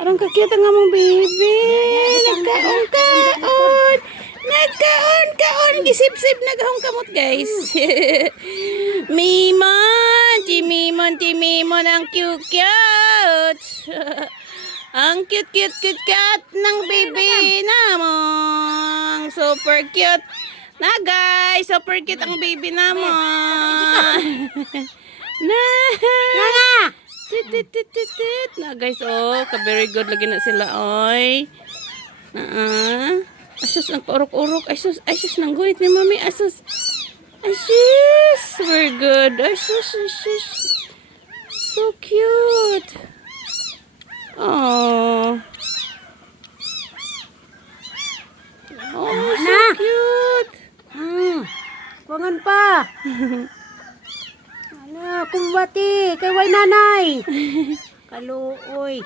Arong kakita nga mong baby. Nagkaon-kaon. Nagkaon-kaon. Gisip-sip naghong kamot guys. Mimon. Timimon. Ang cute-cute. Ang cute ng baby namong. Super cute. Na guys. Super cute ang baby namong. Na. Tit. Na guys, oh, ka-very good lagi na sila, oy. Asus, ang urok-urok. Asus, nang gunit ni mami. Asus. Very good. Asus. So cute. Oh. Oh, so cute. Kuangan pa. Ala, kumbati, kay way nanay. Kaluoy.